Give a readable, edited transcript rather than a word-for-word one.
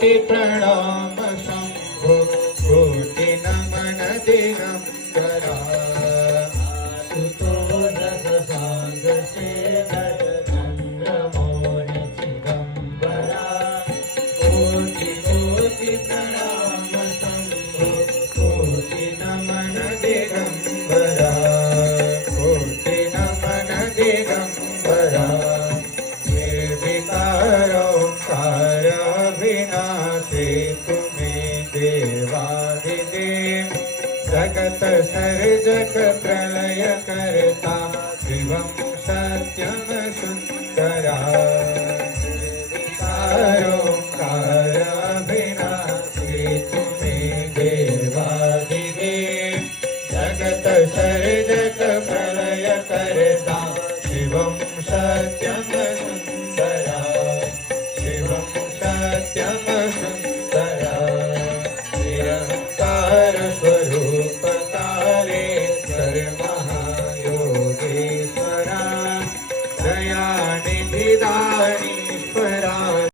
कोटि प्रणाम शंभो कोटि नमन दिगंबरा सुतोषस सांग शेखर चंद्र मौनि चिदंबरा कोटि कोटि प्रणाम शंभो कोटि नमन दिगंबरा कोटि नमन दिगंबरा निर्विकारोंकार विनाशे तुम्हें देवादिदेव जगत सर्जक प्रलय करता शिवं सत्यम सुंदरा निर्विकारोंकार विनाशे तुम्हें देवादिदेव जगत सर्जक प्रलय करता शिवं सत्यम सुंदरा शिवं सत्यम